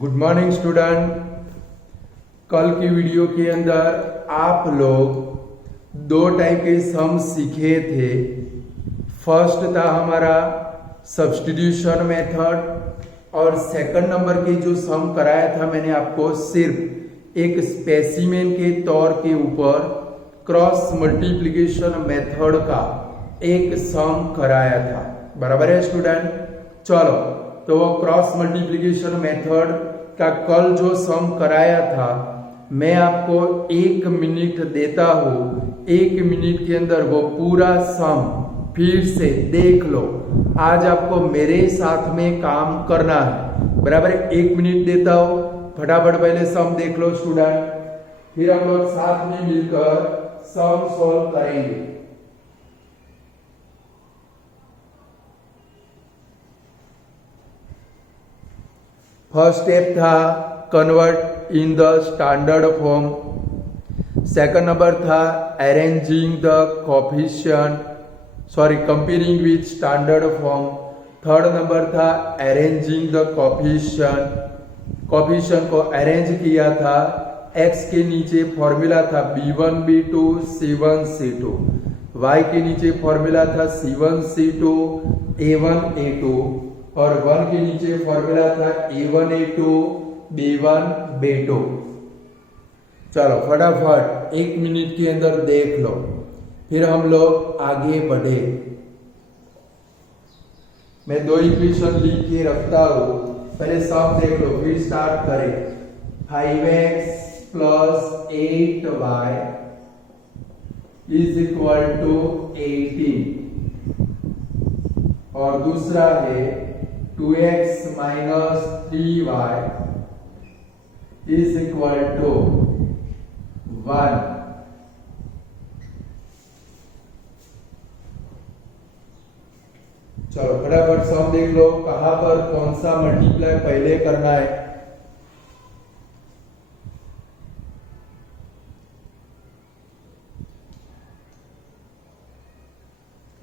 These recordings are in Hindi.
Good morning student. कल की वीडियो के अंदर आप लोग दो टाइप के सम सीखे थे। फर्स्ट था हमारा सब्स्टिट्यूशन मेथड और सेकंड नंबर के जो सम कराया था मैंने आपको सिर्फ एक स्पेसिमेन के तौर के ऊपर क्रॉस मल्टीप्लिकेशन मेथड का एक सम कराया था। बराबर है स्टूडेंट। चलो तो वो क्रॉस मल्टीप्लिकेशन मेथड का कल जो सम कराया था मैं आपको 1 मिनट देता हूं। 1 मिनट के अंदर वो पूरा सम फिर से देख लो। आज आपको मेरे साथ में काम करना है। बराबर है। 1 मिनट देता हूं, फटाफट पहले सम देख लो स्टूडेंट, फिर हम लोग साथ में मिलकर सम सॉल्व करेंगे। फर्स्ट स्टेप था convert in the standard form. Second number था arranging the comparing with standard form. Third number था अरेंजिंग द कोफिशिएंट को अरेंज किया था। x के नीचे फॉर्मूला था b1 b2 c1 c2, y के नीचे फॉर्मूला था c1 c2 a1 a2 और 1 के नीचे फॉर्मूला था a1 a2 b1 b2। चलो फटाफट 1 मिनट के अंदर देख लो, फिर हम लोग आगे बढ़े। मैं 2 इक्वेशन लिख के रखता हूं, पहले सम देख लो फिर स्टार्ट करें। 5x plus 8y is equal to 18 और दूसरा है 2x minus 3y is equal to 1। चलो फटाफट सम देख लो, कहां पर कौन सा मल्टीप्लाई पहले करना है।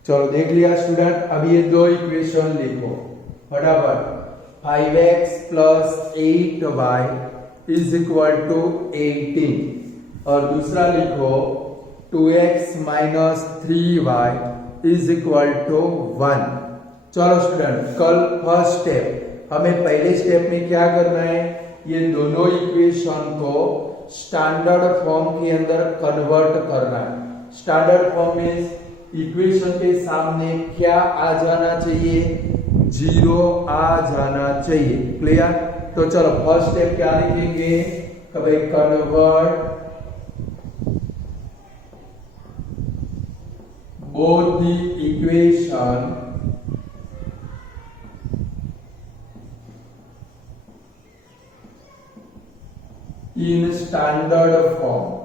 चलो देख लिया स्टूडेंट। अब ये 2 इक्वेशन लिखो फटाफट। 5x plus 8y is equal to 18 और दूसरा लिखो 2x minus 3y is equal to 1। चलो स्टूडेंट, कल फर्स्ट स्टेप हमें पहले स्टेप में क्या करना है, ये दोनों इक्वेशन को स्टैंडर्ड फॉर्म के अंदर कन्वर्ट करना है। स्टैंडर्ड फॉर्म में इक्वेशन के सामने क्या आ जाना चाहिए, 0 आ जाना चाहिए। क्लियर। तो चलो फर्स्ट स्टेप क्या लिखेंगे, कभी convert both the equation in standard form.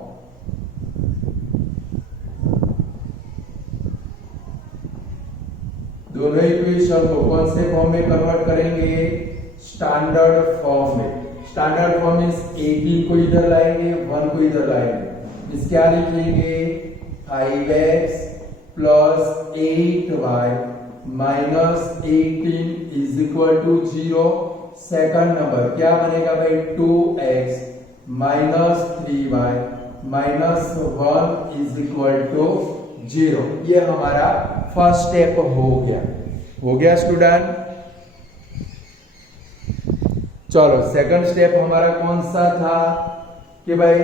दोनों इक्वेशन को कौन से फॉर्म में कन्वर्ट करेंगे, स्टैंडर्ड फॉर्म में। स्टैंडर्ड फॉर्म में 18 को इधर लाएंगे, 1 को इधर लाएंगे। इस क्या लिखेंगे, 5x plus 8y minus 18 is equal to 0। Second number क्या बनेगा भाई, 2x minus 3y minus 1 is equal to 0। ये हमारा फर्स्ट स्टेप हो गया स्टूडेंट। चलो सेकंड स्टेप हमारा कौन सा था कि भाई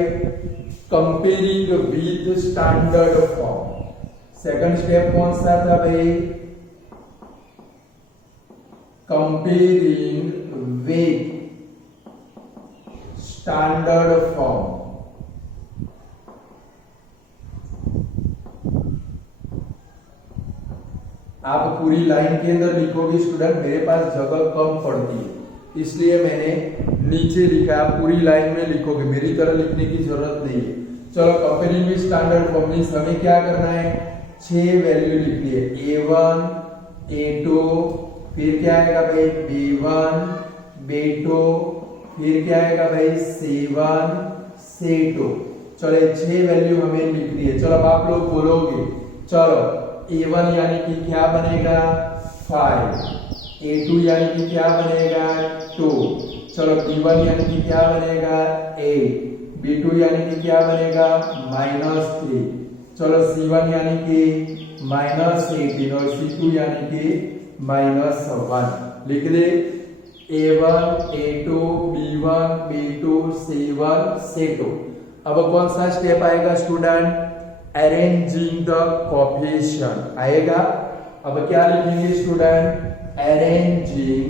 comparing with standard form. Second step कौन सा था भाई, कंपेयरिंग विद स्टैंडर्ड फॉर्म। आप पूरी लाइन के अंदर लिखोगे स्टूडेंट, मेरे पास जगह कम पड़ती है इसलिए मैंने नीचे लिखा। आप पूरी लाइन में लिखोगे, मेरी तरह लिखने की जरूरत नहीं है। चलो कंपेयरिंग विद स्टैंडर्ड फॉर्म में हमें क्या करना है, 6 वैल्यू लिखनी है, a1 a2 फिर क्या आएगा भाई b1 b2 फिर क्या आएगा भाई c1 c2। चलो 6 वैल्यू हमें लिखनी है। चलो अब आप लोग बोलोगे, चलो a1 यानी कि क्या बनेगा 5, a2 यानी कि क्या बनेगा 2। चलो b1 यानी कि क्या बनेगा 8, b2 यानी कि क्या बनेगा -3, चलो c1 यानी कि -18 और c2 यानी कि -1 लिख दे। a1 a2 b1 b2 c1 c2। अब कौन सा स्टेप आएगा स्टूडेंट, अरेंजिंग द कोएफिशिएंट आएगा। अब क्या लिखेंगे स्टूडेंट, अरेंजिंग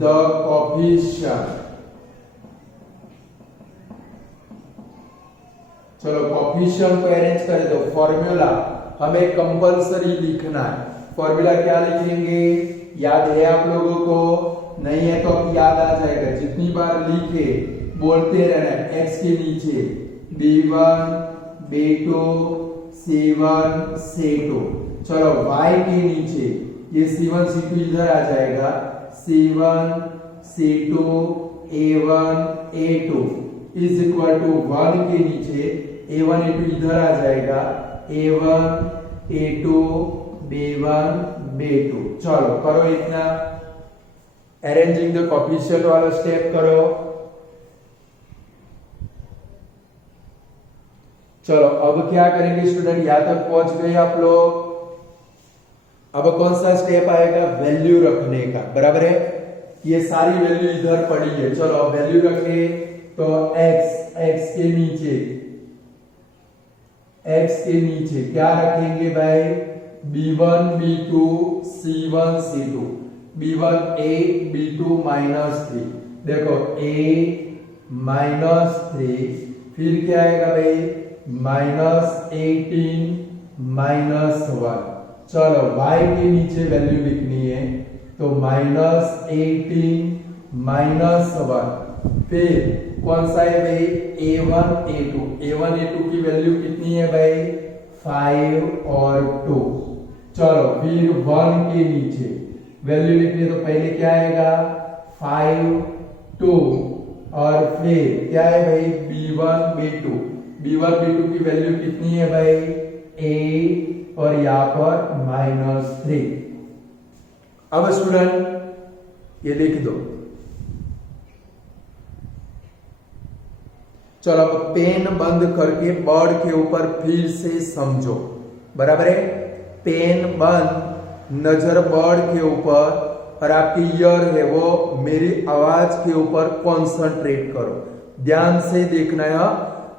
द कोएफिशिएंट। चलो कोएफिशिएंट को अरेंज करें तो फॉर्मूला हमें कंपलसरी लिखना है। फॉर्मूला क्या लिखेंगे, याद है आप लोगों को, नहीं है तो अब याद आ जाएगा, जितनी बार लिखे बोलते रहना। x के नीचे b1 b2 c1 c2। चलो y के नीचे ये c1 c2 इधर आ जाएगा, c1 c2 a1 a2 is equal to 1 के नीचे a1 a2 इधर आ जाएगा, a1 a2 b1 b2। चलो करो इतना, अरेंजिंग द कोएफिशिएंट वाला स्टेप करो। चलो अब क्या करेंगे स्टूडेंट, यहां तक पहुंच गए आप लोग। अब कौन सा स्टेप आएगा, वैल्यू रखने का, बराबर है। ये सारी वैल्यू इधर पड़ी है। चलो अब वैल्यू रखें तो x के नीचे क्या रखेंगे भाई, b1 b2 c1 c2, b1 a b2 -3। देखो a -3 फिर क्या आएगा भाई -18 -1। चलो y के नीचे वैल्यू लिखनी है तो -18 -1। फिर कौन सा है भाई, a1 a2 की वैल्यू कितनी है भाई 5 और 2। चलो फिर 1 के नीचे वैल्यू लिखनी है तो पहले क्या आएगा 5 2 और फिर क्या है भाई b1 b2 की वैल्यू कितनी है भाई 8 और यहां पर -3। अब स्टूडेंट ये लिख दो। चलो अब पेन बंद करके बोर्ड के ऊपर फिर से समझो, बराबर है। पेन बंद, नजर बोर्ड के ऊपर और आपकी ईयर है वो मेरी आवाज के ऊपर कॉन्सेंट्रेट करो, ध्यान से देखना है।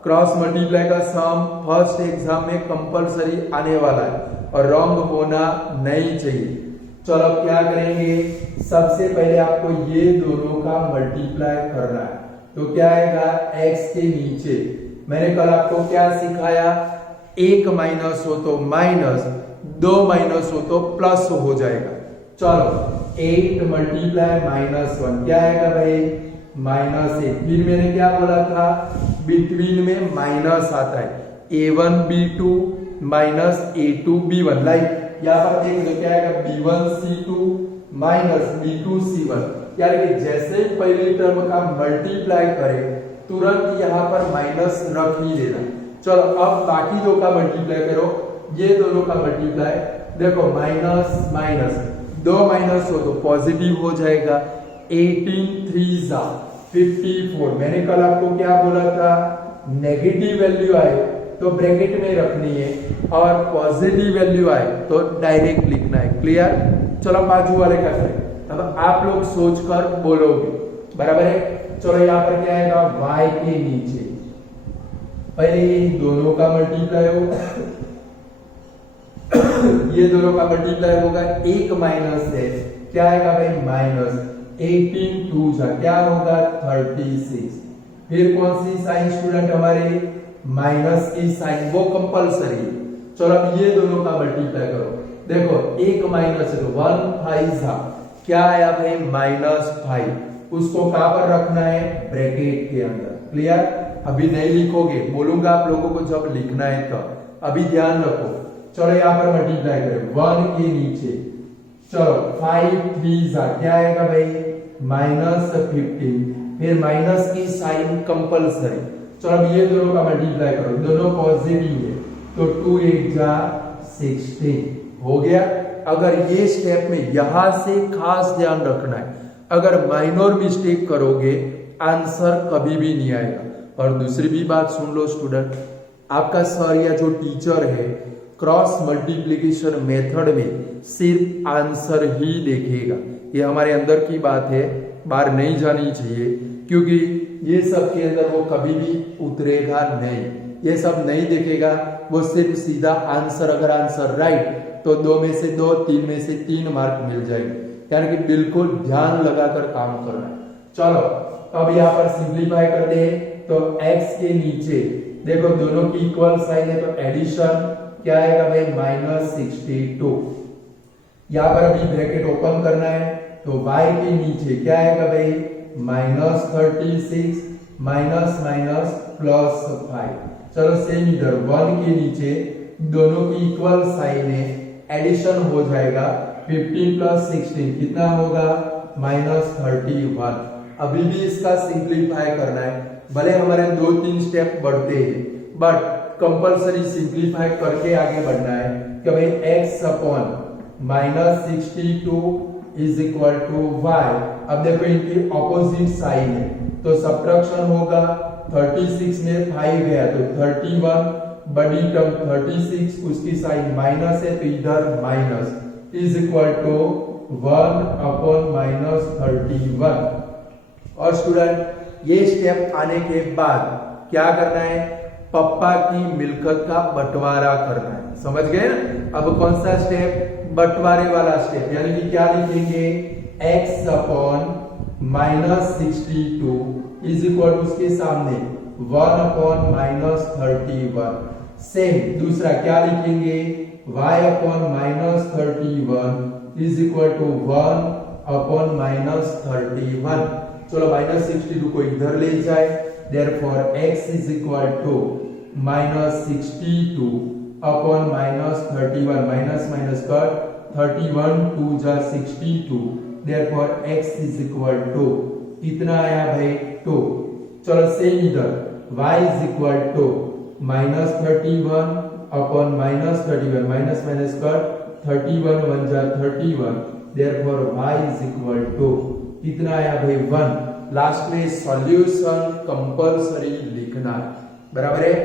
क्रॉस मल्टीप्लाई का सम फर्स्ट एग्जाम में कंपलसरी आने वाला है और रॉन्ग होना नहीं चाहिए। चलो अब क्या करेंगे, सबसे पहले आपको ये दोनों का मल्टीप्लाई करना है। तो क्या आएगा x के नीचे, मैंने कल आपको क्या सिखाया, एक माइनस हो तो माइनस, दो माइनस हो तो प्लस हो जाएगा। चलो 8 मल्टीप्लाई -1 क्या आएगा भाई -8। फिर मैंने क्या बोला था, बिटवीन में माइनस आता है, a1 b2 -a2 b1। Like यहाँ पर देख लो क्या आएगा b1 c2 -b2 c1। यानी कि जैसे ही पहली टर्म का मल्टीप्लाई करें तुरंत यहाँ पर माइनस रख ही देना। चलो अब बाकी दो का मल्टीप्लाई करो, ये दोनों का मल्टीप्लाई देखो माइनस माइनस, दो माइनस हो तो पॉजिटिव हो जाएगा। 18 3 54। मैंने कल आपको क्या बोला था, नेगेटिव वैल्यू आए तो ब्रैकेट में रखनी है और पॉजिटिव वैल्यू आए तो डायरेक्ट लिखना है। क्लियर। चलो बाजू वाले का करें, अब आप लोग सोचकर बोलोगे, बराबर है। चलो यहाँ पर क्या आएगा, y के नीचे पहले ये दोनों का मल्टीप्लाई होगा ये दोनों का मल्टीप्लाई होगा, एक माइनस है क्या आएगा भाई -18 2 क्या होगा 36। फिर कौन सी साइन स्टूडेंट हमारे, माइनस की साइन, वो कंपलसरी। चलो अब ये दोनों का मल्टीप्लाई करो, देखो एक माइनस है तो 1 5 क्या आया भाई -5। उसको कहां पर रखना है, ब्रैकेट के अंदर। क्लियर। अभी नहीं लिखोगे, बोलूंगा आप लोगों को जब लिखना है तो अभी ध्यान रखो। चलो यहाँ पर मल्टीप्लाई करें 1 के नीचे, चलो 5 3 क्या आएगा भाई -15। फिर माइनस की साइन कंपलसरी। चलो अब ये दोनों का मल्टीप्लाई करो, दोनों पॉजिटिव है तो 2 8 16 हो गया। अगर ये स्टेप में यहां से खास ध्यान रखना है, अगर माइनर मिस्टेक करोगे आंसर कभी भी नहीं आएगा। और दूसरी भी बात सुन लो स्टूडेंट, आपका सर या जो टीचर है क्रॉस मल्टीप्लिकेशन मेथड में सिर्फ आंसर ही देखेगा। ये हमारे अंदर की बात है, बाहर नहीं जानी चाहिए, क्योंकि ये सब के अंदर वो कभी भी उतरेगा नहीं, ये सब नहीं देखेगा। वो सिर्फ सीधा आंसर, अगर आंसर राइट तो 2 में से 2, 3 में से 3 मार्क मिल जाएंगे। यानी कि बिल्कुल ध्यान लगाकर काम करना है। चलो अब यहाँ पर सिंप्लीफाई कर दे तो x के नीचे देखो दोनों की इक्वल साइन है, तो एडिशन क्या आएगा भाई -62। यहाँ पर अभी ब्रैकेट ओपन करना है, तो y के नीचे क्या आएगा भाई -36 माइनस माइनस +5। चलो सेम इधर 1 के नीचे दोनों की इक्वल साइन है, एडिशन हो जाएगा 15 + 16 कितना होगा -31। अभी भी इसका सिंप्लीफाई करना है, भले हमारे 2-3 स्टेप बढ़ते हैं बट कंपलसरी सिंप्लीफाई करके आगे बढ़ना है कि भाई x upon -62 is equal to y। अब देखो इनकी ऑपोजिट साइन है, तो सब्ट्रैक्शन होगा, 36 में 5 गया तो 31, बड़ी टर्म 36 उसकी साइन माइनस है तो इधर minus is equal to 1 upon -31। और स्टूडेंट ये स्टेप आने के बाद क्या करना है, पप्पा की मिल्कत का बंटवारा करना है। समझ गए ना? अब कौन सा स्टेप, बंटवारे वाला स्टेप, यानी कि क्या लिखेंगे x upon -62 is equal to उसके सामने 1 अपॉन -31। सेम दूसरा क्या लिखेंगे y upon -31 is equal to 1 upon -31। चलो -62 को इधर ले जाए, therefore x is equal to -62 upon -31, minus minus cut 31 2 जा 62, therefore x is equal to कितना आया भाई 2। चलो सेम इधर y is equal to -31 upon -31, minus minus cut 31 1 जा 31, therefore y is equal to कितना आया भाई 1। लास्ट में सॉल्यूशन कंपलसरी लिखना है, बराबर है।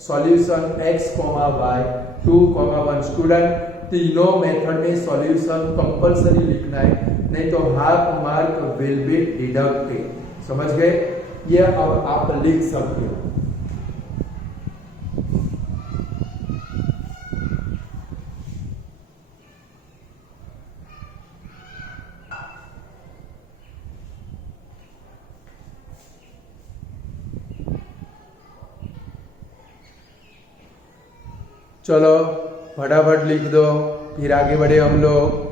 Solution x, y 2, 1। स्टूडेंट तीनों मेथड में सॉल्यूशन कंपलसरी लिखना है, नहीं तो half mark will be deducted. समझ गए? ये अब आप लिख सकते हो। चलो फटाफट लिख दो, फिर आगे बढ़े हम लोग।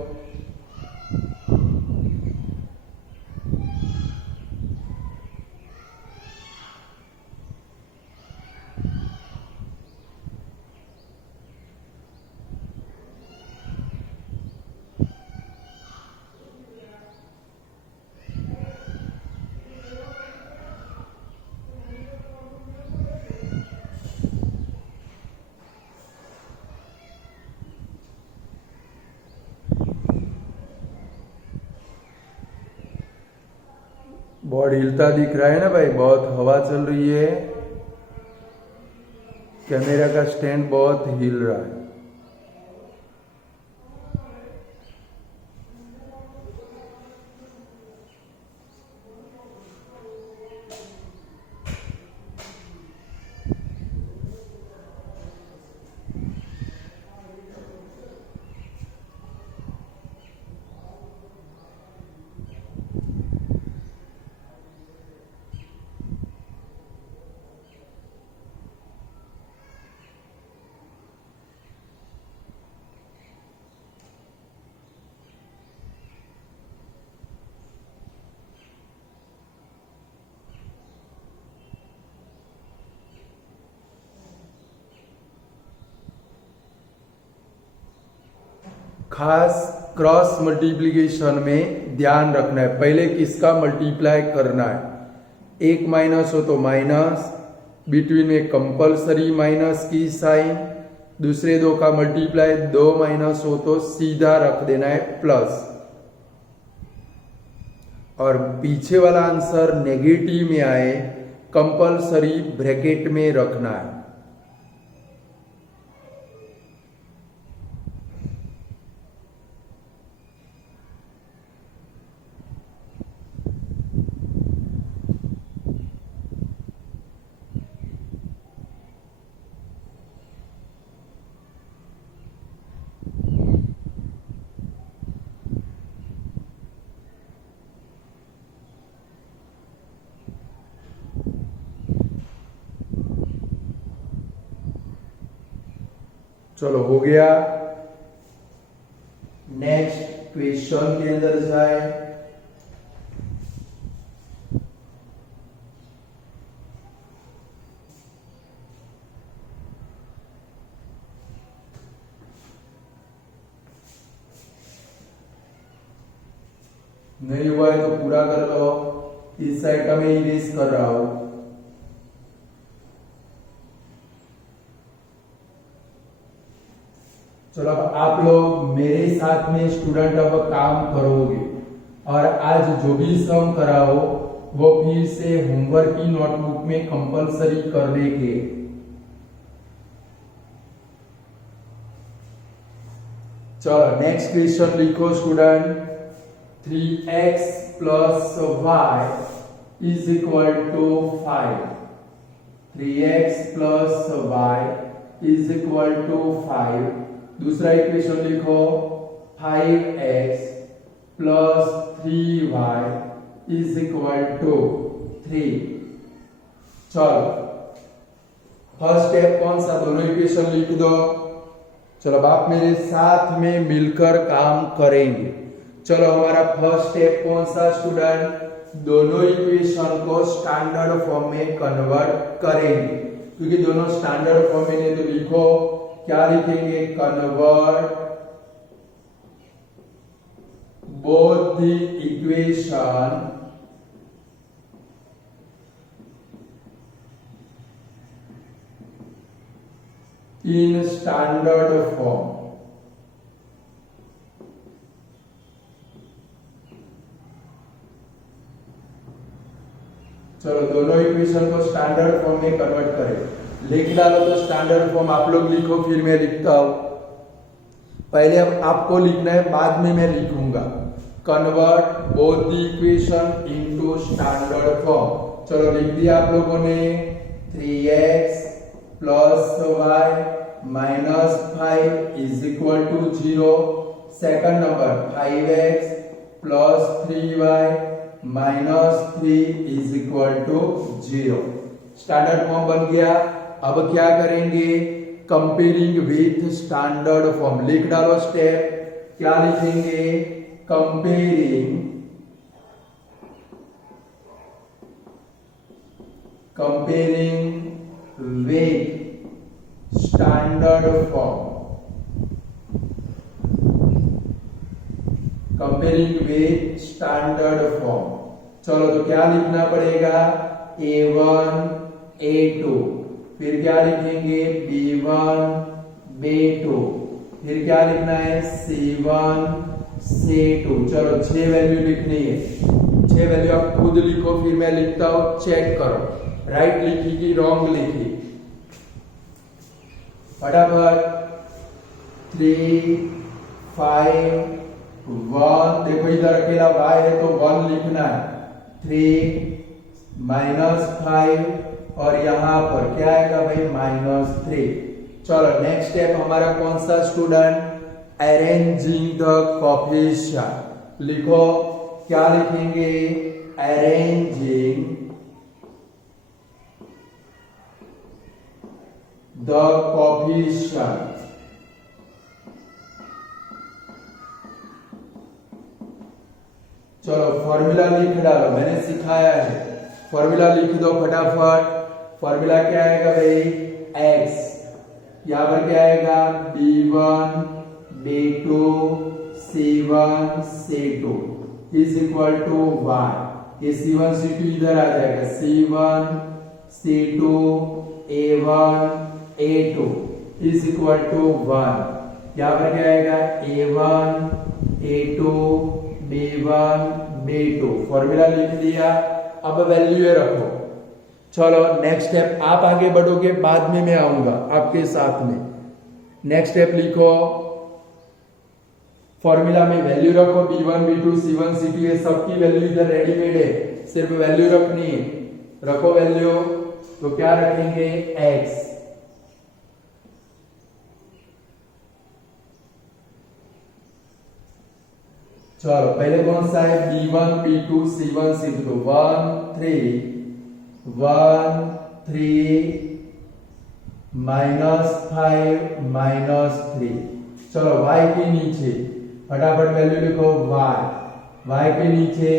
बोर्ड हिलता दिख रहा है ना भाई, बहुत हवा चल रही है, कैमरा का स्टैंड बहुत हिल रहा है। खास क्रॉस मल्टीप्लिकेशन में ध्यान रखना है, पहले किसका मल्टीप्लाई करना है। एक माइनस हो तो माइनस, बिटवीन में कंपलसरी माइनस की साइन, दूसरे दो का मल्टीप्लाई, 2 माइनस हो तो सीधा रख देना है प्लस, और पीछे वाला आंसर नेगेटिव में आए कंपलसरी ब्रैकेट में रखना है। चलो हो गया। नेक्स्ट क्वेश्चन के अंदर जाए। नहीं हुआ है तो पूरा कर लो। इस साइड का मैं इरेज कर रहा हूं। चलो अब आप लोग मेरे साथ में स्टूडेंट अब काम करोगे, और आज जो भी सम कराओ वो फिर से होमवर्क की नोटबुक में कंपलसरी कर लेंगे। चलो नेक्स्ट क्वेश्चन लिखो student. 3x plus y is equal to 5. 3x plus y is equal to 5. दूसरा इक्वेशन लिखो। 5x plus 3y is equal to 3. चलो फर्स्ट स्टेप कौन सा, दोनों इक्वेशन लिख दो। चलो अब आप मेरे साथ में मिलकर काम करेंगे। चलो हमारा फर्स्ट स्टेप कौन सा स्टूडेंट, दोनों इक्वेशन को स्टैंडर्ड फॉर्म में कन्वर्ट करेंगे, क्योंकि दोनों स्टैंडर्ड फॉर्म में नहीं। तो लिखो, क्या लिखेंगे, convert both the equation in standard form. चलो दोनों इक्वेशन को स्टैंडर्ड फॉर्म में कन्वर्ट करें। लिख डालो तो स्टैंडर्ड फॉर्म आप लोग लिखो, फिर मैं लिखता हूं। पहले अब आपको लिखना है, बाद में मैं लिखूंगा। Convert both the equation into standard form. चलो लिख दिया आप लोगों ने। 3x plus y minus 5 is equal to 0। Second number 5x plus 3y minus 3 is equal to 0। Standard form बन गया। अब क्या करेंगे, कंपेयरिंग विथ स्टैंडर्ड फॉर्म। लिख डालो स्टेप, क्या लिखेंगे, comparing with standard form. Comparing with standard form. चलो तो क्या लिखना पड़ेगा, A1 A2, फिर क्या लिखेंगे, B1 B2, फिर क्या लिखना है, C1 C2। चलो 6 वैल्यू लिखनी है। 6 वैल्यू आप खुद लिखो, फिर मैं लिखता हूं, चेक करो राइट लिखी कि रॉन्ग लिखी। फटाफट 3 5 1, देखो इधर अकेला y है तो 1 लिखना है। 3 माइनस 5 और यहां पर क्या आएगा भाई, -3। चलो नेक्स्ट स्टेप हमारा कौन सा स्टूडेंट, अरेंजिंग द कोएफिशिएंट। लिखो, क्या लिखेंगे, अरेंजिंग द कोएफिशिएंट। चलो फॉर्मूला लिख डालो, मैंने सिखाया है। फॉर्मूला लिख दो फटाफट। फॉर्मूला क्या आएगा भाई, x, यहां पर क्या आएगा, b1 b2 c1 c2 is equal to y। ये c1 c2 इधर आ जाएगा, c1 c2 a1 a2 is equal to 1। यहाँ पर क्या आएगा a1 a2 b1 b2। Formula लिख दिया, अब वैल्यू रखो। चलो नेक्स्ट स्टेप, आप आगे बढ़ोगे, बाद में मैं आऊंगा आपके साथ में। नेक्स्ट स्टेप लिखो, फॉर्मूला में वैल्यू रखो, b1 b2 c1 c2, ये सबकी वैल्यू इधर रेडीमेड है, सिर्फ वैल्यू रखनी है। रखो वैल्यू, तो क्या रखेंगे x। चलो पहले कौन सा है b1 b2 c1 c2, तो 1 3 -5 -3। चलो y के नीचे फटाफट वैल्यू लिखो, y के नीचे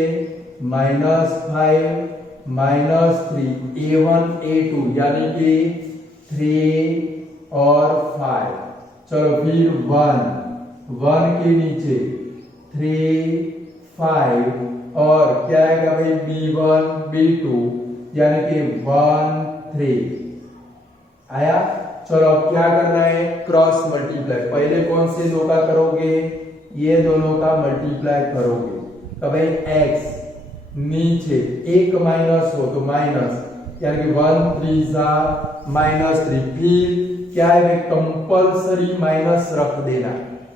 -5 -3 a1 a2 यानी कि 3 और 5। चलो फिर 1 के नीचे 3 5 और क्या आएगा भाई b1 b2 यानी कि 1 3 आया। चलो अब क्या करना है, क्रॉस मल्टीप्लाई। पहले कौन से दो का करोगे, ये दोनों का मल्टीप्लाई करोगे। तो भाई x नीचे एक माइनस हो तो माइनस, यानी कि 1 3 -3। फिर क्या है, कंपल्सरी माइनस रख देना,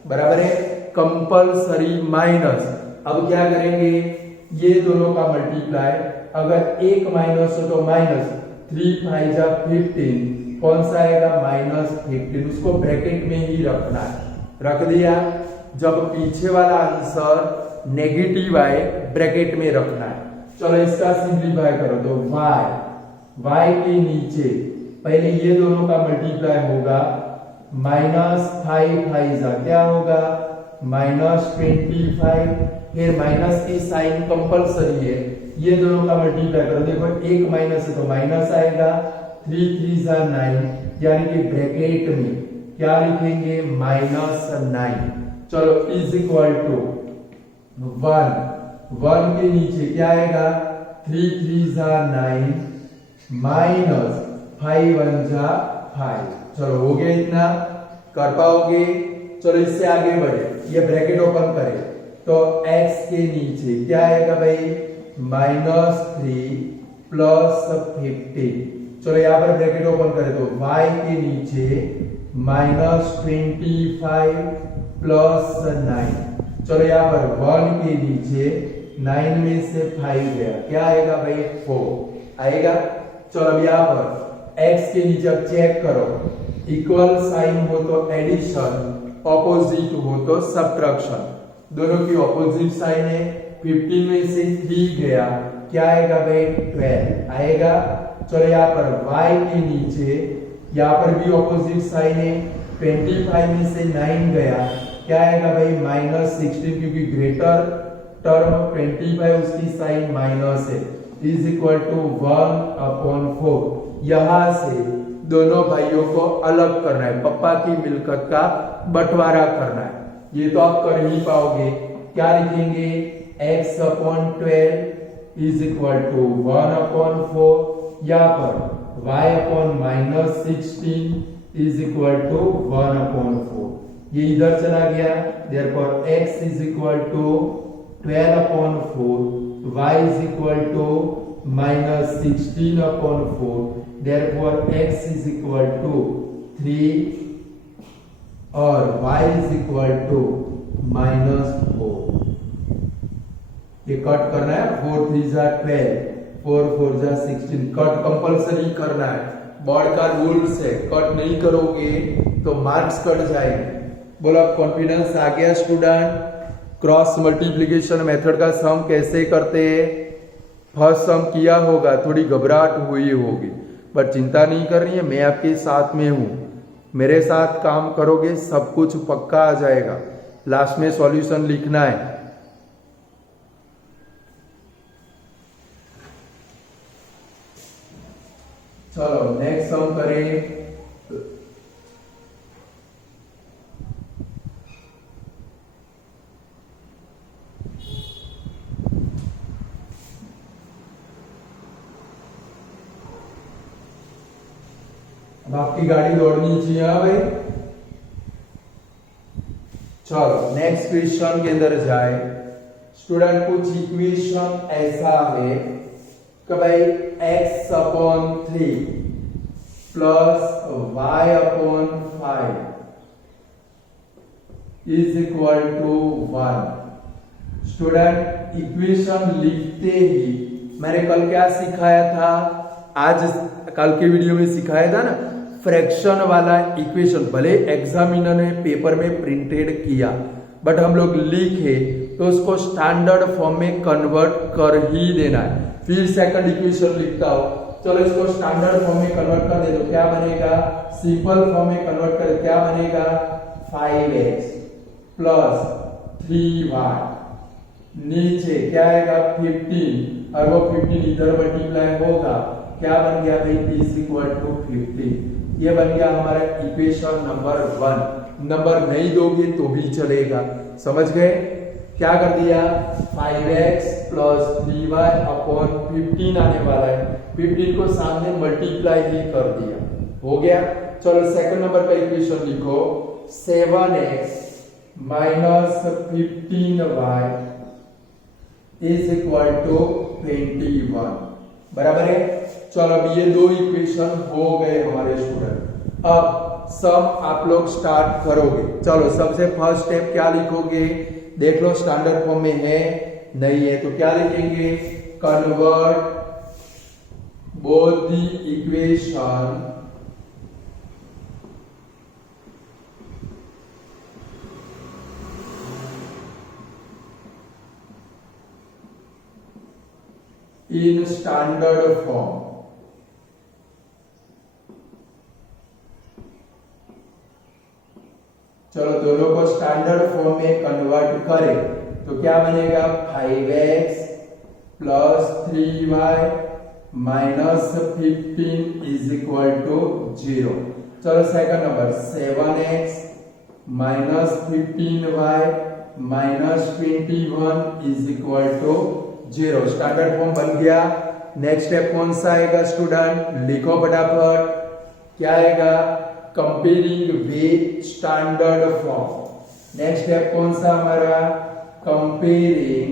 बराबर है, कंपल्सरी माइनस। अब क्या करेंगे, ये दोनों का मल्टीप्लाई, अगर एक माइनस हो तो माइनस 3 5 15, कौन सा आएगा -15, उसको ब्रैकेट में ही रखना है। रख दिया, जब पीछे वाला आंसर नेगेटिव आए ब्रैकेट में रखना है। चलो इसका सिंप्लीफाई करो, तो y के नीचे पहले ये दोनों का मल्टीप्लाई होगा, -5 5 क्या होगा -25, फिर माइनस की साइन कंपलसरी है, ये दोनों का मल्टीप्लाई करो। देखो एक माइनस है तो माइनस आएगा, 3 3 9, यानी कि ब्रैकेट में क्या लिखेंगे -9। चलो इज इक्वल टू 1 के नीचे क्या आएगा, 3 3 9 -5 1 5। चलो हो गया, इतना कर पाओगे। चलो इससे आगे बढ़े, ये ब्रैकेट ओपन करें तो x के नीचे क्या आएगा भाई -3 +15। चलो यहाँ पर ब्रैकेट ओपन करें तो y के नीचे -25 +9। चलो यहाँ पर 1 के नीचे 9 में से 5 गया, क्या आएगा भाई 4 आएगा। चलो अब यहाँ पर x के नीचे अब चेक करो, इक्वल साइन हो तो एडिशन, ऑपोजिट हो तो सब्ट्रैक्शन। दोनों की ऑपोजिट साइन है, 15 में से 3 गया, क्या आएगा भाई 12 आएगा। चलो यहाँ पर y के नीचे, यहाँ पर भी ऑपोजिट साइन है, 25 में से 9 गया, क्या आएगा भाई -16, क्योंकि ग्रेटर टर्म 25 उसकी साइन माइनस है, इज इक्वल टू 1/4। यहां से दोनों भाइयों को अलग करना है, पप्पा की मिल्कत का बंटवारा करना है। ये तो आप कर ही पाओगे। क्या लिखेंगे, x/12 इज इक्वल टू 1/4, यहाँ पर y/-16 इज इक्वल टू 1/4। ये इधर चला गया, therefore x is equal to 12/4, y is equal to -16/4, therefore x is equal to 3 और y is equal to -4। ये कट करना है, 4 3 12, 4 4 16, कट कंपलसरी करना है, बोर्ड का रूल्स है, कट नहीं करोगे तो मार्क्स कट जाएंगे। बोलो अब कॉन्फिडेंस आ गया स्टूडेंट। क्रॉस मल्टीप्लिकेशन मेथड का सम कैसे करते हैं, फर्स्ट सम किया होगा, थोड़ी घबराहट हुई होगी, पर चिंता नहीं करनी है, मैं आपके साथ में हूं। मेरे साथ काम करोगे सब कुछ पक्का आ जाएगा। लास्ट में सॉल्यूशन लिखना है। चलो नेक्स्ट सम करें। अब आप आपकी गाड़ी दौड़नी चाहिए। हाँ भाई, चलो नेक्स्ट क्वेश्चन के अंदर जाए। स्टूडेंट कुछ इक्वेशन ऐसा है कि भाई x/3 plus y/5 is equal to 1। Student equation लिखते ही मैंने कल क्या सिखाया था, आज कल के वीडियो में सिखाया था ना, फ्रैक्शन वाला इक्वेशन। भले एग्जामिनर ने पेपर में प्रिंटेड किया, बट हम लोग लिखे तो उसको स्टैंडर्ड फॉर्म में कन्वर्ट कर ही देना है। फिर सेकंड इक्वेशन लिखता हो, चलो इसको स्टैंडर्ड फॉर्म में कन्वर्ट कर दे तो क्या बनेगा, सिंपल फॉर्म में कन्वर्ट कर क्या बनेगा, 5x प्लस 3y, नीचे क्या आएगा 15, और वो 15 इधर मल्टीप्लाई होगा, क्या बन गया भाई इज इक्वल टू 15। ये बन गया हमारा इक्वेशन नंबर 1। नंबर नहीं दोगे तो भी चलेगा, समझ गए। क्या कर दिया, 5x प्लस 3y अपॉन 15 आने वाला है, 15 को सामने मल्टीप्लाई ही कर दिया, हो गया। चलो सेकंड नंबर का इक्वेशन लिखो, 7x minus 15y is equal to 21, बराबर है। चलो अब ये दो इक्वेशन हो गए हमारे स्टूडेंट। अब सब आप लोग स्टार्ट करोगे। चलो सबसे फर्स्ट स्टेप क्या लिखोगे, देख लो स्टैंडर्ड फॉर्म में है नहीं है तो क्या लिखेंगे, convert both the equation in standard form. चलो दोनों को स्टैंडर्ड फॉर्म में कन्वर्ट करें तो क्या बनेगा, 5x plus 3y minus 15 is equal to 0। चलो second number, 7x minus 15y minus 21 is equal to 0। Standard form बन गया। नेक्स्ट स्टेप कौन सा आएगा स्टूडेंट, लिखो फटाफट, क्या आएगा, comparing with standard form. Next step कौन सा हमारा, कंपेयरिंग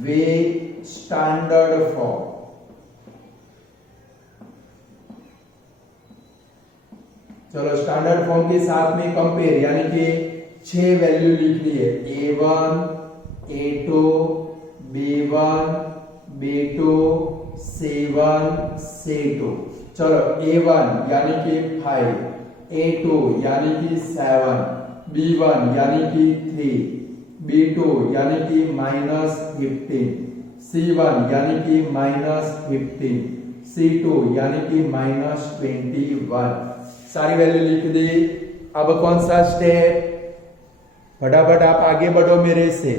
विद स्टैंडर्ड फॉर्म। चलो स्टैंडर्ड फॉर्म के साथ में कंपेयर, यानी कि 6 वैल्यू लिखनी है, a1 a2 b1 b2 c1 c2। चलो a1 यानी कि 5, a2 यानी कि 7, b1 यानी कि 3, b2 यानी कि -15, c1 यानी कि -15, c2 यानी कि -21। सारी वैल्यू लिख दी। अब कौन सा स्टेप, फटाफट आप आगे बढ़ो मेरे से।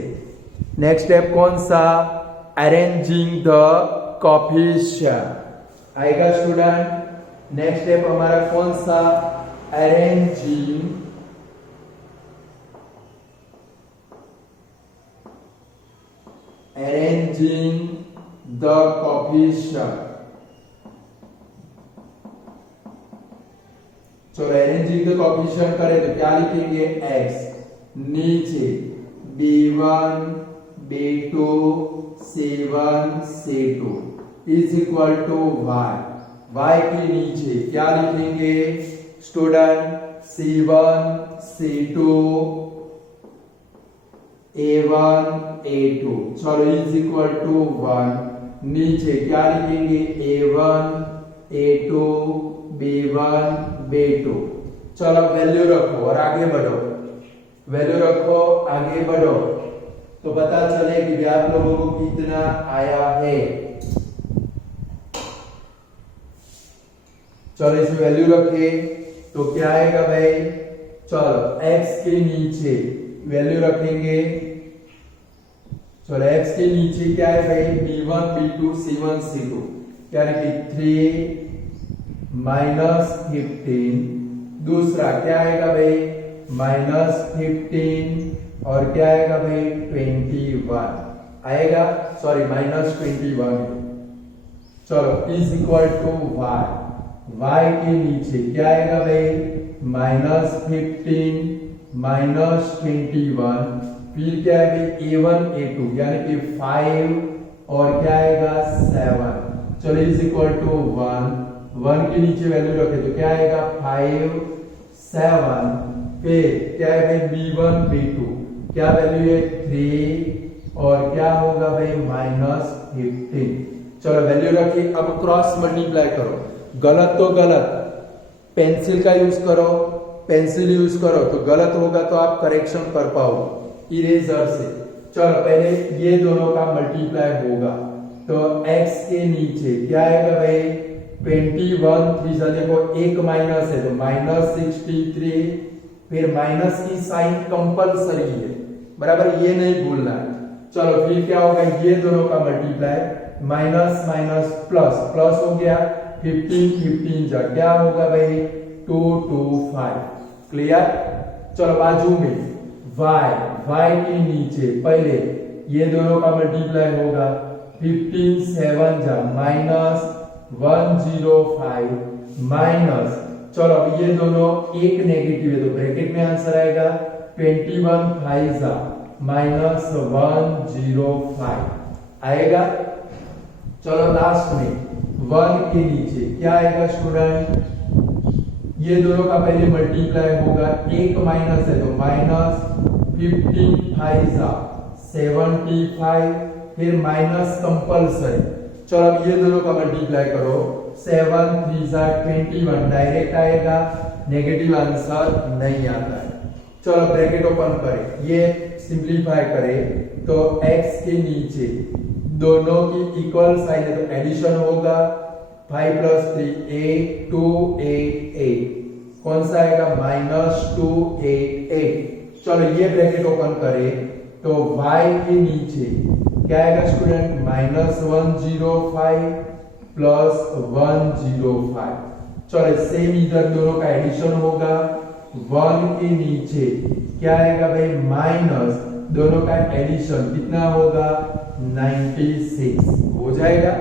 नेक्स्ट स्टेप कौन सा, अरेंजिंग द कोएफिशिएंट आएगा स्टूडेंट। नेक्स्ट स्टेप हमारा कौन सा, अरेंजिंग द कोएफिशिएंट। चलो अरेंजिंग द कोएफिशिएंट करें तो क्या लिखेंगे, x, नीचे b1 b2 c1 c2 is equal to y के नीचे क्या लिखेंगे student, c1 c2 a1 a2। चलो इज इक्वल टू 1, नीचे क्या लिखेंगे, a1 a2 b1 b2। चलो वैल्यू रखो और आगे बढ़ो, वैल्यू रखो आगे बढ़ो तो पता चले कि आप लोगों को कितना आया है। चलो इसमें वैल्यू रखे तो क्या आएगा भाई, चलो x के नीचे वैल्यू रखेंगे। चलो x के नीचे क्या है भाई, b1 b2 c1 c2, यानी कि 3 -15, दूसरा क्या आएगा भाई -15 और क्या आएगा भाई 21 आएगा, सॉरी -21। चलो इज इक्वल टू वाई के नीचे क्या आएगा भाई, -15 -21, फिर क्या है भाई A1 A2 यानी कि 5 और क्या आएगा 7। चलो इज इक्वल टू 1 के नीचे वैल्यू रखे तो क्या आएगा 5 7, फिर क्या है भाई B1 B2 क्या वैल्यू है 3 और क्या होगा भाई -15। चलो वैल्यू रखी, अब क्रॉस मल्टीप्लाई करो, गलत तो गलत, पेंसिल का यूज करो, पेंसिल यूज करो तो गलत होगा तो आप करेक्शन कर पाओगे इरेजर से। चलो पहले ये दोनों का मल्टीप्लाई होगा तो x के नीचे क्या आएगा भाई 21, 3 से देखो एक माइनस है तो -63, फिर माइनस की साइन कंपलसरी है, बराबर, ये नहीं भूलना है। चलो फिर क्या होगा ये दोनों का multiply, minus minus plus, plus हो गया 15 15 जा क्या होगा भाई 225, क्लियर। चलो बाजू में y के नीचे पहले ये दोनों का मल्टीप्लाई होगा 15 7 जा -105 माइनस, चलो अब ये दोनों एक नेगेटिव है तो ब्रैकेट में आंसर आएगा 21 5 जा -105 आएगा। चलो लास्ट में 1 के नीचे क्या आएगा स्टूडेंट, ये दोनों का पहले मल्टीप्लाई होगा, एक माइनस है तो -15 5 जा 75, फिर माइनस कंपलसरी। चलो अब ये दोनों का मल्टीप्लाई करो, 7 3 जा 21 डायरेक्ट आएगा, नेगेटिव आंसर नहीं आता है। चलो ब्रैकेट ओपन करें, ये सिंप्लीफाई करें तो x के नीचे दोनों की इक्वल साइन है तो एडिशन होगा, 5 + 3 8 2 8 8, कौन सा आएगा -288। चलो ये ब्रैकेट ओपन करें तो y के नीचे क्या आएगा स्टूडेंट -105 + 105। चलो सेम इधर दोनों का एडिशन होगा, 1 के नीचे क्या आएगा भाई माइनस, दोनों का एडिशन कितना होगा 96 हो जाएगा।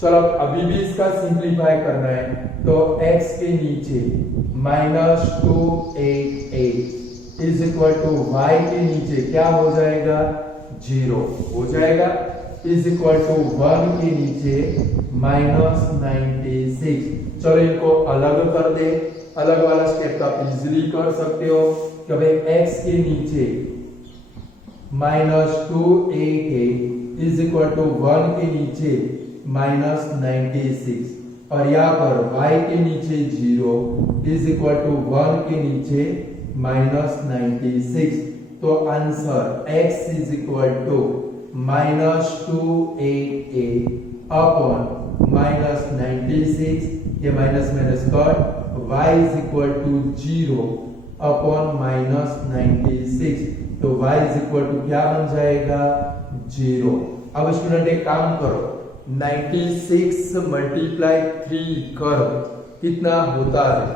चलो अभी भी इसका सिंप्लीफाई करना है तो x के नीचे -288 इज इक्वल टू y के नीचे क्या हो जाएगा 0 हो जाएगा, इज इक्वल टू 1 के नीचे -96। चलो इनको अलग कर दे, अलग वाला स्टेप आप इजीली कर सकते हो कि भाई x के नीचे -288 इज इक्वल टू 1 के नीचे -96 और यहाँ पर y के नीचे 0 इज इक्वल टू 1 के नीचे -96। तो answer x is equal to -288 upon -96, ये minus minus cut, y is equal to 0 upon -96, तो y इज इक्वल टू क्या बन जाएगा 0। अब स्टूडेंट एक काम करो, 96 मल्टीप्लाई 3 करो, कितना होता है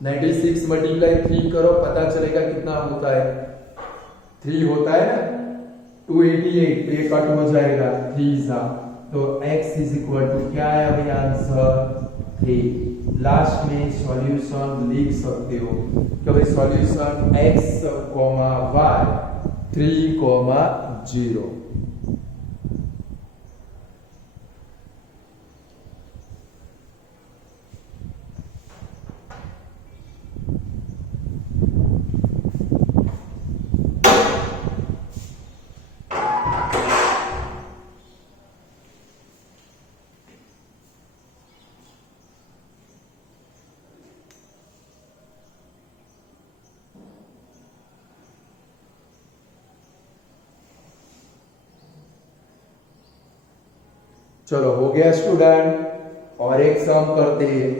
96 मल्टीप्लाई 3 करो, पता चलेगा कितना होता है 3 होता है ना 288, तो ये कट हो जाएगा 3 सा, तो x इज इक्वल टू क्या है अभी आंसर 3। लास्ट में सॉल्यूशन लिख सकते हो कि भाई सॉल्यूशन x, y 3, 0। चलो हो गया स्टूडेंट, और एक सम करते हैं,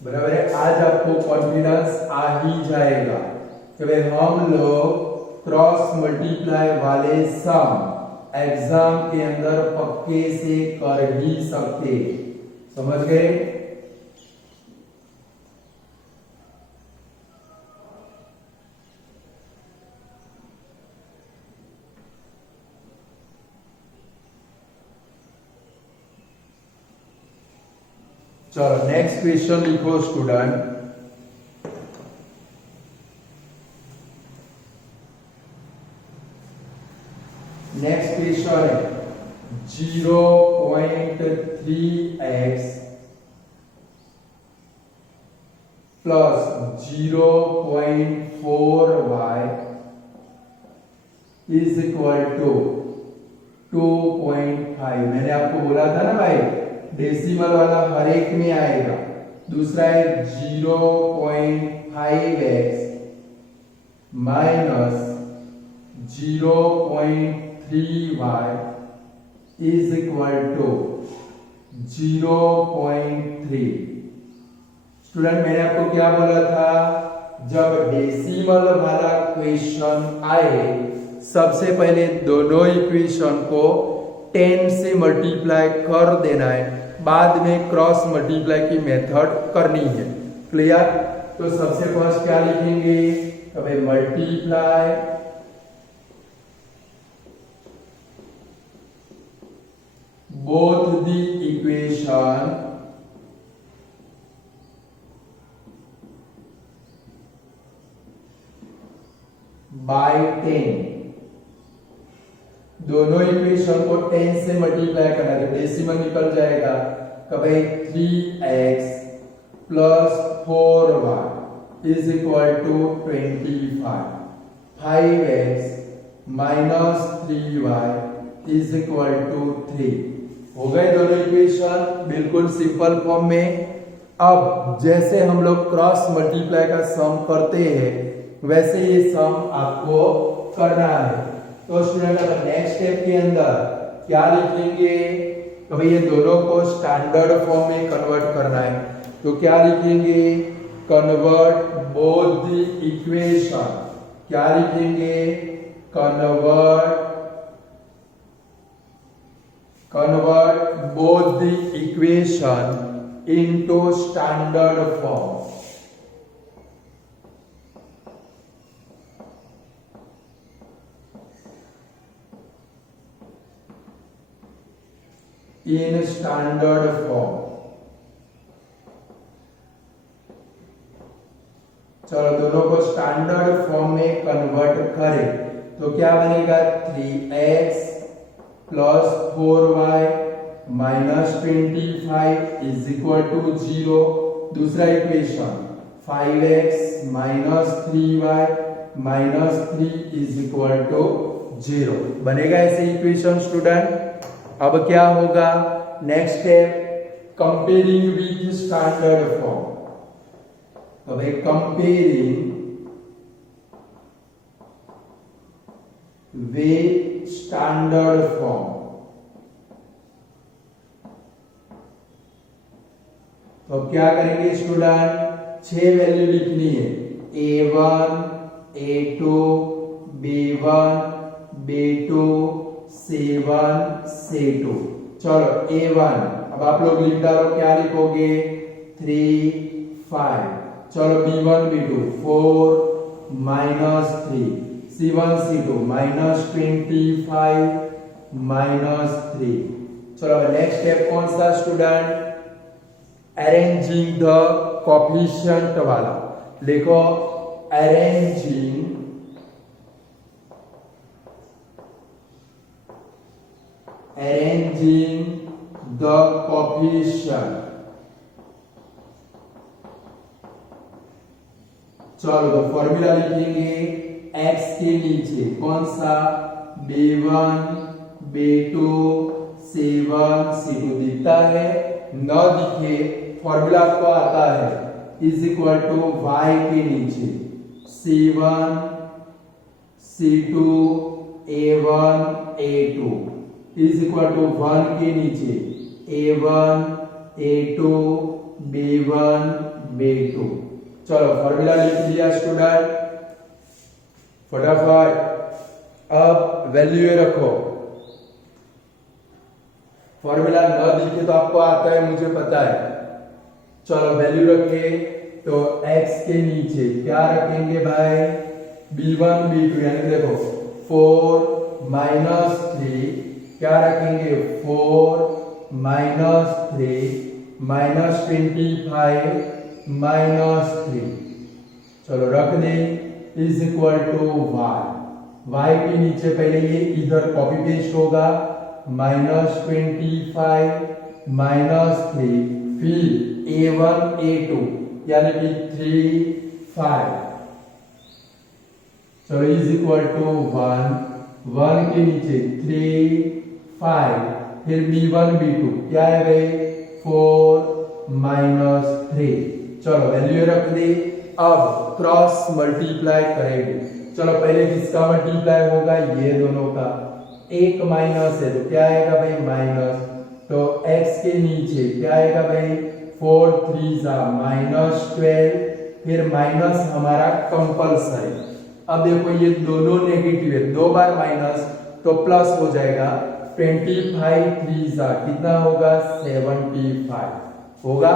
बराबर है। आज आपको कॉन्फिडेंस आ ही जाएगा कि भाई हम लोग क्रॉस मल्टीप्लाई वाले सम एग्जाम के अंदर पक्के से कर ही सकते, समझ गए। चलो नेक्स्ट क्वेश्चन लिखो स्टूडेंट। नेक्स्ट क्वेश्चन है 0.3x plus 0.4y is equal to 2.5। मैंने आपको बोला था ना भाई, डेसिमल वाला हर एक में आएगा। दूसरा है 0.5x minus 0.3y is equal to 0.3। Student मैंने आपको क्या बोला था, जब डेसिमल वाला क्वेश्चन आए सबसे पहले दोनों इक्वेशन को 10 से मल्टीप्लाई कर देना है, बाद में क्रॉस मल्टीप्लाई की मेथड करनी है। क्लियर? तो सबसे फर्स्ट क्या लिखेंगे, तो भाई multiply both the equation by 10। दोनों इक्वेशन को 10 से मल्टीप्लाई करना है तो डेसिमल निकल जाएगा। कभी 3x plus 4y is equal to 25। 5x minus 3y is equal to 3। हो गए दोनों इक्वेशन बिल्कुल सिंपल फॉर्म में। अब जैसे हम लोग क्रॉस मल्टीप्लाई का सम करते हैं वैसे ये सम आपको करना है। तो स्टूडेंट अब नेक्स्ट स्टेप के अंदर क्या लिखेंगे, तो भाई ये दोनों को स्टैंडर्ड फॉर्म में कन्वर्ट करना है। तो क्या लिखेंगे, कन्वर्ट बोथ द इक्वेशन। क्या लिखेंगे, convert both the equation into standard form। in standard form। चलो दोनों को स्टैंडर्ड फॉर्म में कन्वर्ट करें तो क्या बनेगा, 3x plus 4y minus 25 is equal to 0। दूसरा equation 5x minus 3y minus 3 is equal to 0 बनेगा ऐसे इक्वेशन स्टूडेंट। अब क्या होगा, next step comparing with standard form. तो भाई कंपेयरिंग विथ स्टैंडर्ड फॉर्म। तो क्या करेंगे स्टूडेंट, 6 वैल्यू लिखनी है, a1 a2 b1 b2 c1 c2। चलो a1 अब आप लोग लिख डालो, क्या लिखोगे, 3 5। चलो b1 b2 4 minus 3, c1 c2 minus 25 minus 3। चलो नेक्स्ट स्टेप कौन सा स्टूडेंट, अरेंजिंग द कोएफिशिएंट वाला। लिखो अरेंजिंग द कोएफिशिएंट। चलो तो फॉर्मूला लिखेंगे, x के नीचे कौन सा, b1 b2 c1 c2 दिखता है, न दिखे फॉर्मूला आपको आता है, इज इक्वल टू y के नीचे c1 c2 a1 a2 is equal to 1 के नीचे a1 a2 b1 b2। चलो फॉर्मूला लिख लिया स्टूडेंट फटाफट। अब वैल्यू रखो, फॉर्मूला न दिखे तो आपको आता है, मुझे पता है। चलो वैल्यू रखे तो x के नीचे क्या रखेंगे भाई, b1 b2 यानी देखो 4 माइनस 3 क्या रखेंगे, 4 माइनस 3 -25 -3, चलो रख दे, इज इक्वल टू y के नीचे पहले ये इधर कॉपी पेस्ट होगा, -25 -3, फिर a1 a2 यानी कि 3 5, चलो इज इक्वल टू 1 के नीचे 3 5, फिर b1 b2 क्या है भाई 4 -3, चलो वैल्यू रख दी। अब क्रॉस मल्टीप्लाई करेंगे, चलो पहले किसका मल्टीप्लाई होगा, ये दोनों का, एक माइनस है तो क्या आएगा भाई माइनस, तो x के नीचे क्या आएगा भाई 4 3 -12, फिर माइनस हमारा कंपल्सरी। अब देखो ये दोनों नेगेटिव है, दो बार माइनस तो प्लस हो जाएगा, 25 3 कितना होगा 75 होगा।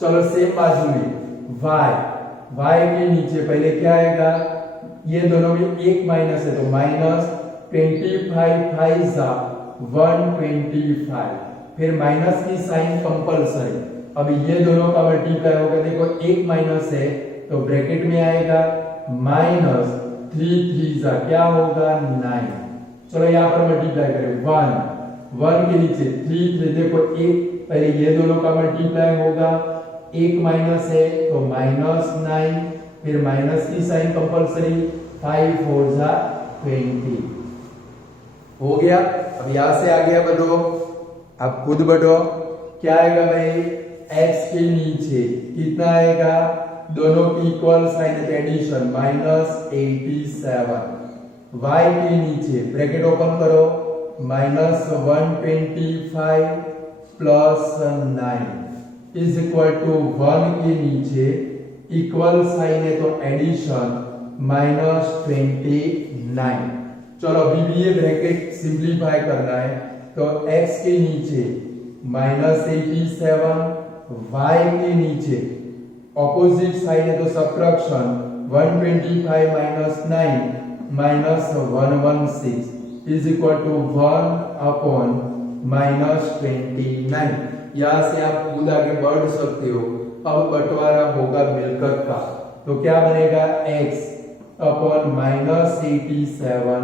चलो सेम बाजू में y के नीचे पहले क्या आएगा, ये दोनों में एक माइनस है तो -25 5 125, फिर माइनस की साइन कंपल्सरी। अब ये दोनों का मल्टीप्लाई होगा, देखो एक माइनस है तो ब्रैकेट में आएगा -3 3 क्या होगा 9, चलो यहाँ पर मल्टीप्लाई करें 1 के नीचे 3 3, देखो एक पहले ये दोनों का मल्टीप्लाई होगा, एक माइनस है तो -9, फिर माइनस की साइन कंपल्सरी, 5 4 20 हो गया। अब यहां से आगे बढ़ो, अब खुद बढ़ो, क्या आएगा भाई x के नीचे कितना आएगा, दोनों की इक्वल साइन एडिशन -87, y के नीचे ब्रैकेट ओपन करो -125 +9 इज इक्वल टू 1 के नीचे इक्वल साइन है तो एडिशन -29, चलो अभी भी ये ब्रैकेट सिंप्लीफाई करना है, तो x के नीचे -87, y के नीचे ऑपोजिट साइन है तो सब्ट्रैक्शन 125 -9 -116 इज इक्वल टू 1/-29। यहां से आप खुद आगे बढ़ सकते हो। अब बंटवारा होगा मिलकर का, तो क्या बनेगा x/-87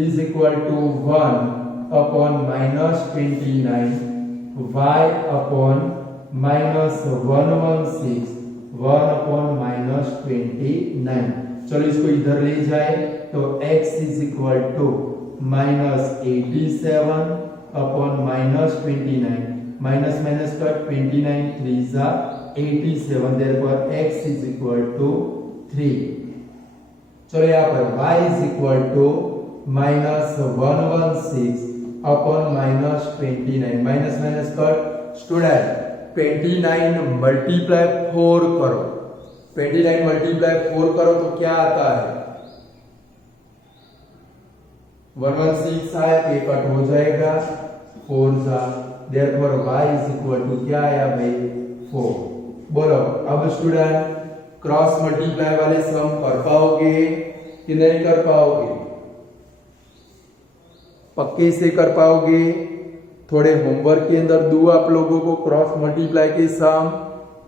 is equal to 1/-29, y/-116 1/-29। चलो इसको इधर ले जाए तो x is equal to -87/-29, minus minus cut 29 3 87, therefore x is equal to 3। चलो यहाँ पर y is equal to -116/-29, minus minus cut, student 29 multiply 4 करो, 29 मल्टीप्लाई 4 करो तो क्या आता है 116 आया, ये कट हो जाएगा 4 therefore y is equal to क्या आया भाई 4। बोलो अब स्टूडेंट क्रॉस मल्टीप्लाई वाले सम कर पाओगे कि नहीं कर पाओगे, पक्के से कर पाओगे। थोड़े होमवर्क के अंदर दूं आप लोगों को क्रॉस मल्टीप्लाई के सम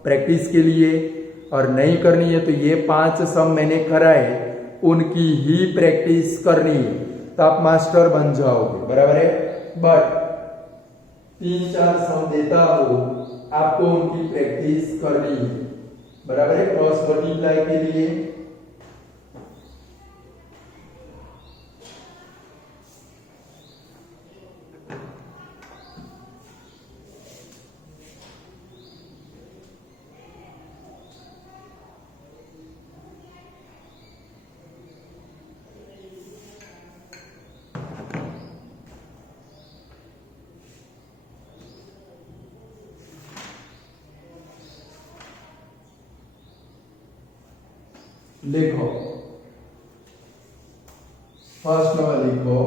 प्रैक्टिस के लिए, और नहीं करनी है तो ये 5 सम मैंने कराए उनकी ही प्रैक्टिस करनी है, तो आप मास्टर बन जाओगे, बराबर है। बट 3-4 सम देता हो, आपको उनकी प्रैक्टिस करनी है, बराबर है, क्रॉस मल्टीप्लाई के लिए। लिखो फर्स्ट नंबर लिखो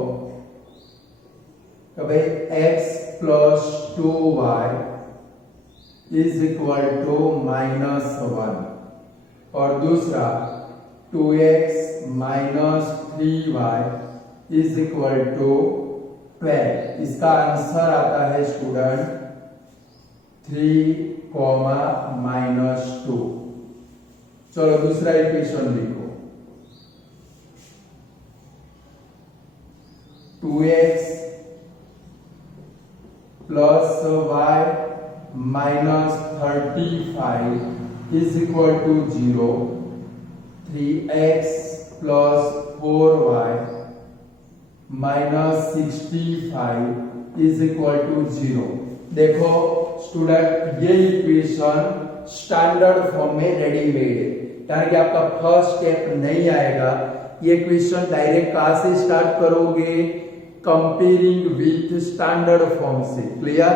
कि भाई x plus 2y is equal to -1, और दूसरा 2x minus 3y is equal to 12। इसका आंसर आता है स्टूडेंट 3, -2। चलो दूसरा इक्वेशन लिखो, 2x plus y minus 35 is equal to 0, 3x plus 4y minus 65 is equal to 0। देखो स्टूडेंट, ये इक्वेशन स्टैंडर्ड फॉर्म में रेडीमेड है, यानी कि आपका फर्स्ट स्टेप नहीं आएगा। ये इक्वेशन डायरेक्ट कहां से स्टार्ट करोगे? कंपेयरिंग विथ स्टैंडर्ड फॉर्म से। Clear?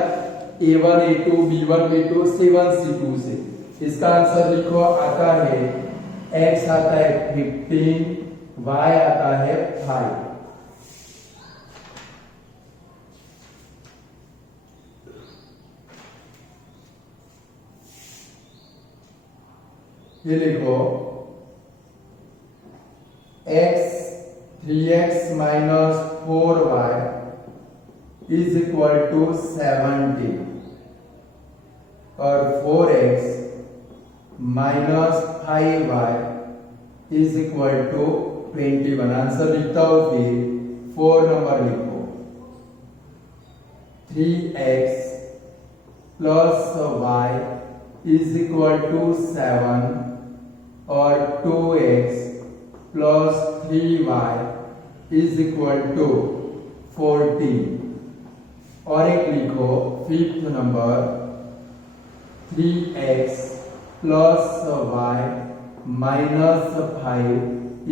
a1 a2 b1 b2 c1 c2 से। इसका आंसर लिखो, आता है x आता है 15, y आता है 5। ये लिखो x 3x minus 4y is equal to 70 और 4x minus 5y is equal to 21। Answer लिखता हो, फिर 4 नंबर लिखो, 3x plus y is equal to 7 और 2x plus 3y is equal to 14। और एक लिखो, fifth number, 3x plus y minus 5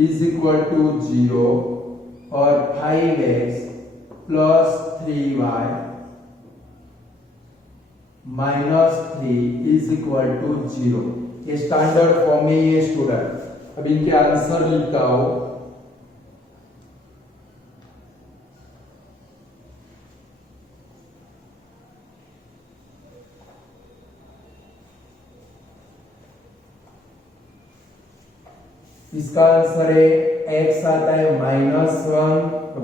is equal to 0 और 5x plus 3y minus 3 is equal to 0। ये स्टैंडर्ड फॉर्म में ये स्टूडेंट। अब इनके आंसर लिखता हो, इसका आंसर है x आता है -1,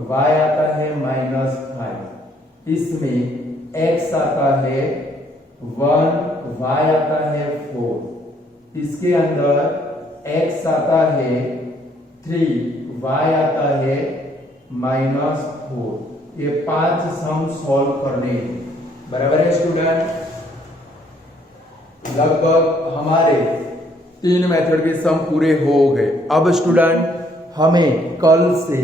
y आता है -5। इसमें x आता है 1, y आता है 4। इसके अंदर x आता है 3, y आता है -4। ये 5 सम सॉल्व करने हैं। बराबर है स्टूडेंट? लगभग हमारे 3 मेथड के सम पूरे हो गए। अब स्टूडेंट हमें कल से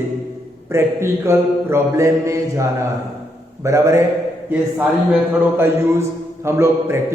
प्रैक्टिकल प्रॉब्लम में जाना है। बराबर है? ये सारी मेथडों का यूज हम लोग प्रैक्टिकल